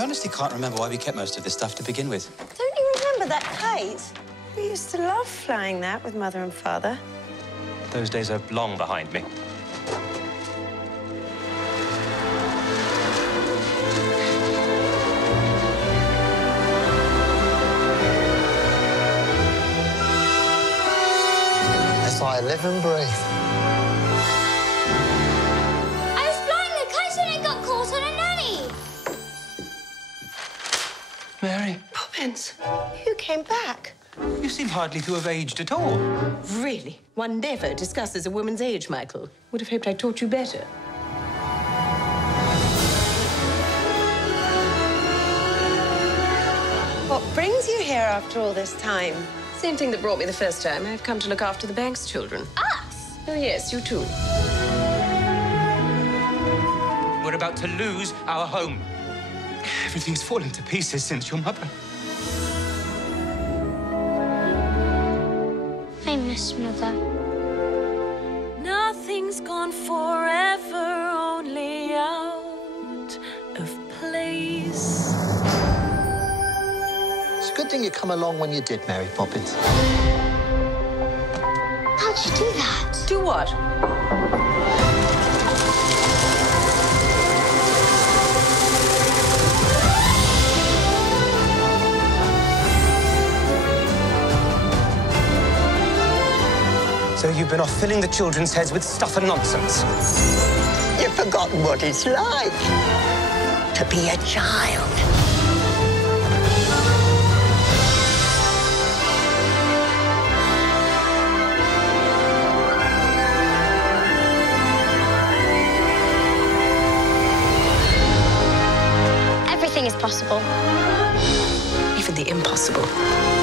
I honestly can't remember why we kept most of this stuff to begin with. Don't you remember that kite? We used to love flying that with Mother and Father. Those days are long behind me. As I live and breathe. I was flying the kite and it got caught on a nanny. Mary, Poppins, you came back. you seem hardly to have aged at all. Really? One never discusses a woman's age, Majkl. Would have hoped I taught you better. What brings you here after all this time? Same thing that brought me the first time. I've come to look after the Benks children. Us? Oh, yes, you too. We're about to lose our home. Everything's fallen to pieces since your mother. I miss Mother. Nothing's gone forever, only out of place. It's a good thing you come along when you did, Mary Poppins. How'd you do that? Do what? So you've been off filling the children's heads with stuff and nonsense. You've forgotten what it's like to be a child. Everything is possible. Even the impossible.